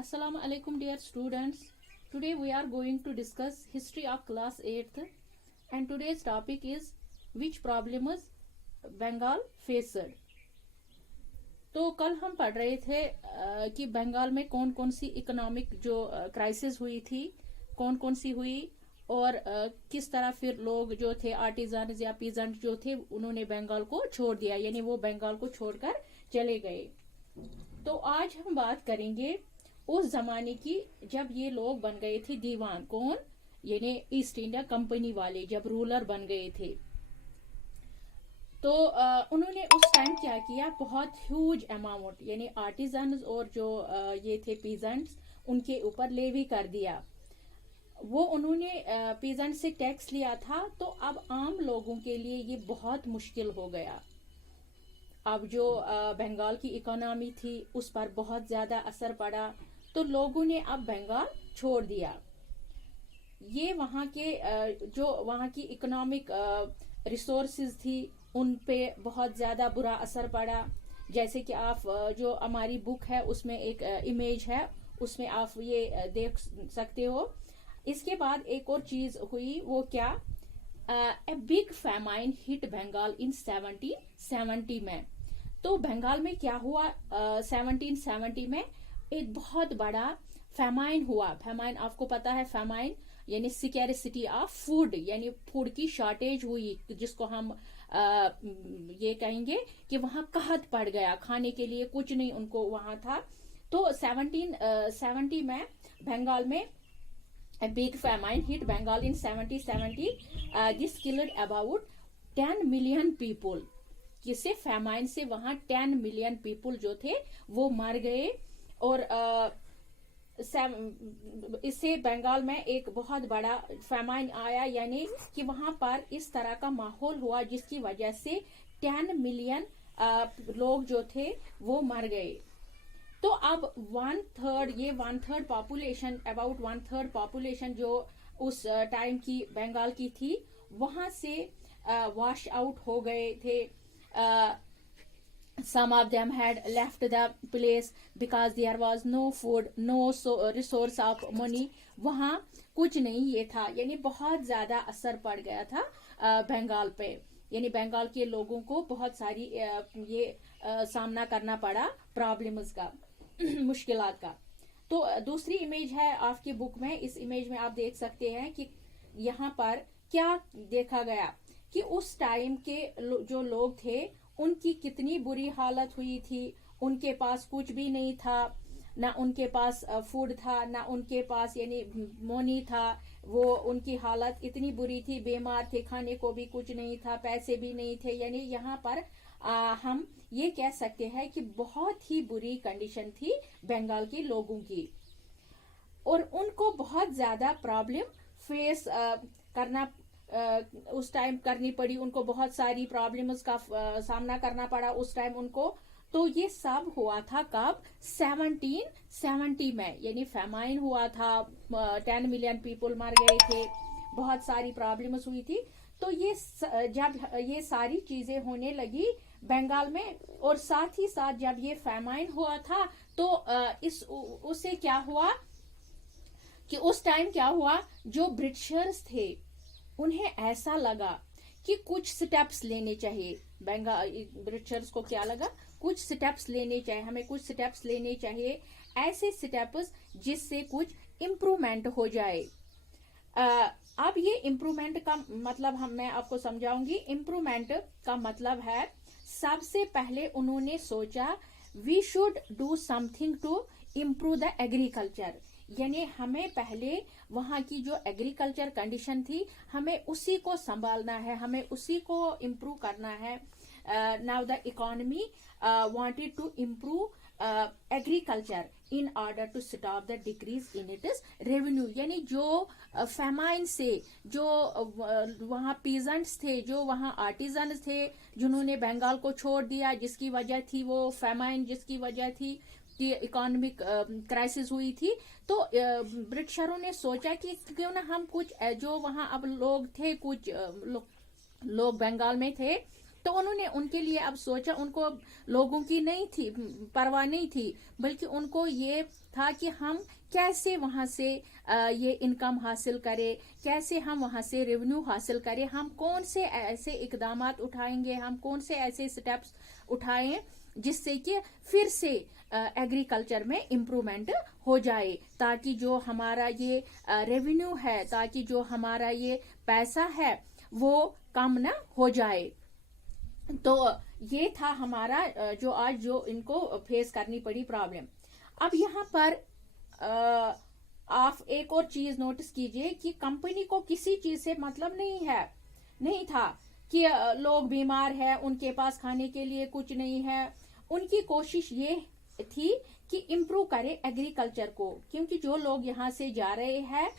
Assalamu alaikum dear students. Today we are going to discuss history of class 8th and today's topic is which problems Bengal faced. तो कल हम पढ़ रहे थे कि बंगाल में कौन कौन सी इकोनॉमिक जो क्राइसिस हुई थी, कौन कौन सी हुई और किस तरह फिर लोग जो थे आर्टिजन या पीजेंट जो थे उन्होंने बंगाल को छोड़ दिया, यानी वो बंगाल को छोड़कर चले गए। तो आज हम बात करेंगे उस जमाने की जब ये लोग बन गए थे दीवान, कौन, यानी ईस्ट इंडिया कंपनी वाले जब रूलर बन गए थे। तो उन्होंने उस टाइम क्या किया, बहुत ह्यूज अमाउंट यानी आर्टिजन्स और जो ये थे पीजेंट्स उनके ऊपर लेवी कर दिया। वो उन्होंने पीजेंट से टैक्स लिया था, तो अब आम लोगों के लिए ये बहुत मुश्किल हो गया। अब जो बंगाल की इकोनॉमी थी उस पर बहुत ज्यादा असर पड़ा, तो लोगों ने अब बंगाल छोड़ दिया। ये वहाँ के जो वहाँ की इकोनॉमिक रिसोर्सेज थी उन पे बहुत ज्यादा बुरा असर पड़ा। जैसे कि आप जो हमारी बुक है उसमें एक इमेज है, उसमें आप ये देख सकते हो। इसके बाद एक और चीज हुई, वो क्या, a big famine hit Bengal in 1770 में। तो बंगाल में क्या हुआ, 1770 में एक बहुत बड़ा फैमाइन हुआ। फैमाइन आपको पता है, फैमाइन यानी सिक्योरिटी ऑफ फूड, यानी फूड की शॉर्टेज हुई, जिसको हम ये कहेंगे कि वहां कहत पड़ गया, खाने के लिए कुछ नहीं उनको वहां था। तो 1770 में बंगाल में big famine hit Bengal in 1770। This killed about 10 million people. किससे, फैमाइन से वहां 10 मिलियन पीपुल जो थे वो मर गए। और इससे बंगाल में एक बहुत बड़ा फैमाइन आया, यानी कि वहां पर इस तरह का माहौल हुआ जिसकी वजह से 10 मिलियन लोग जो थे वो मर गए। तो अब 1/3 ये 1/3 पॉपुलेशन, अबाउट 1/3 पॉपुलेशन जो उस टाइम की बंगाल की थी वहां से वॉश आउट हो गए थे। Some of them had left the place because there was no food, no resource of money. वहाँ कुछ नहीं ये था, यानी बहुत ज्यादा असर पड़ गया था बंगाल पे, यानी बंगाल के लोगों को बहुत सारी ये सामना करना पड़ा प्रॉब्लम्स का, मुश्किलात का। तो दूसरी इमेज है आपकी बुक में, इस इमेज में आप देख सकते हैं कि यहाँ पर क्या देखा गया कि उस टाइम के जो लोग थे उनकी कितनी बुरी हालत हुई थी। उनके पास कुछ भी नहीं था, ना उनके पास फूड था, ना उनके पास यानी मोनी था। वो उनकी हालत इतनी बुरी थी, बीमार थे, खाने को भी कुछ नहीं था, पैसे भी नहीं थे। यानी यहाँ पर हम ये कह सकते हैं कि बहुत ही बुरी कंडीशन थी बंगाल के लोगों की, और उनको बहुत ज्यादा प्रॉब्लम फेस करना उस टाइम करनी पड़ी। उनको बहुत सारी प्रॉब्लम्स का सामना करना पड़ा उस टाइम उनको। तो ये सब हुआ था कब, 1770 में, यानी फैमाइन हुआ था, 10 मिलियन पीपल मर गए थे, बहुत सारी प्रॉब्लम्स हुई थी। तो ये जब ये सारी चीजें होने लगी बंगाल में, और साथ ही साथ जब ये फैमाइन हुआ था तो उससे क्या हुआ कि उस टाइम क्या हुआ, जो ब्रिटिशर्स थे उन्हें ऐसा लगा कि कुछ स्टेप्स लेने चाहिए। बंगाल ब्रिटिशर्स को क्या लगा, कुछ स्टेप्स लेने चाहिए, हमें कुछ स्टेप्स लेने चाहिए, ऐसे स्टेप्स जिससे कुछ इम्प्रूवमेंट हो जाए। अब ये इम्प्रूवमेंट का मतलब मैं आपको समझाऊंगी। इम्प्रूवमेंट का मतलब है, सबसे पहले उन्होंने सोचा we should do something to improve the agriculture, यानी हमें पहले वहां की जो एग्रीकल्चर कंडीशन थी हमें उसी को संभालना है, हमें उसी को इम्प्रूव करना है। Now the economy wanted to improve agriculture in order to stop the decrease in its revenue, यानी जो फैमाइन से जो वहाँ पीजेंट्स थे, जो वहाँ आर्टिजन्स थे जिन्होंने बंगाल को छोड़ दिया, जिसकी वजह थी वो फैमाइन, जिसकी वजह थी इकोनॉमिक क्राइसिस हुई थी। तो ब्रिटिशरों ने सोचा कि क्यों ना हम कुछ जो वहां अब लोग थे, कुछ लोग बंगाल में थे, तो उन्होंने उनके लिए अब सोचा, उनको लोगों की नहीं थी परवाह नहीं थी, बल्कि उनको ये था कि हम कैसे वहां से ये इनकम हासिल करें, कैसे हम वहां से रेवेन्यू हासिल करें, हम कौन से ऐसे इकदामात उठाएंगे, हम कौन से ऐसे स्टेप्स उठाएं जिससे कि फिर से एग्रीकल्चर में इम्प्रूवमेंट हो जाए, ताकि जो हमारा ये रेवेन्यू है, ताकि जो हमारा ये पैसा है वो कम ना हो जाए। तो ये था हमारा जो आज जो इनको फेस करनी पड़ी प्रॉब्लम। अब यहाँ पर आप एक और चीज नोटिस कीजिए कि कंपनी को किसी चीज से मतलब नहीं था कि लोग बीमार हैं, उनके पास खाने के लिए कुछ नहीं है। उनकी कोशिश ये थी कि इम्प्रूव करे एग्रीकल्चर को, क्योंकि जो लोग यहाँ से जा रहे हैं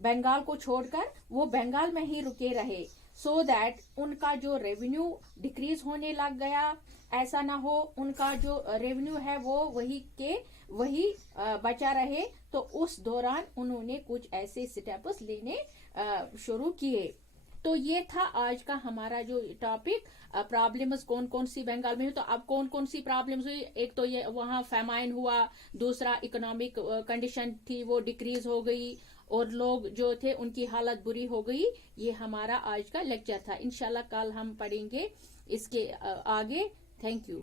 बंगाल को छोड़कर, वो बंगाल में ही रुके रहे, सो दैट उनका जो रेवेन्यू डिक्रीज होने लग गया, ऐसा ना हो उनका जो रेवेन्यू है वो वही बचा रहे। तो उस दौरान उन्होंने कुछ ऐसे स्टेप्स लेने शुरू किए। तो ये था आज का हमारा जो टॉपिक, प्रॉब्लम्स कौन कौन सी बंगाल में हुई। तो अब कौन कौन सी प्रॉब्लम्स हुई, एक तो ये वहाँ फेमाइन हुआ, दूसरा इकोनॉमिक कंडीशन थी वो डिक्रीज हो गई, और लोग जो थे उनकी हालत बुरी हो गई। ये हमारा आज का लेक्चर था। इंशाल्लाह कल हम पढ़ेंगे इसके आगे। Thank you.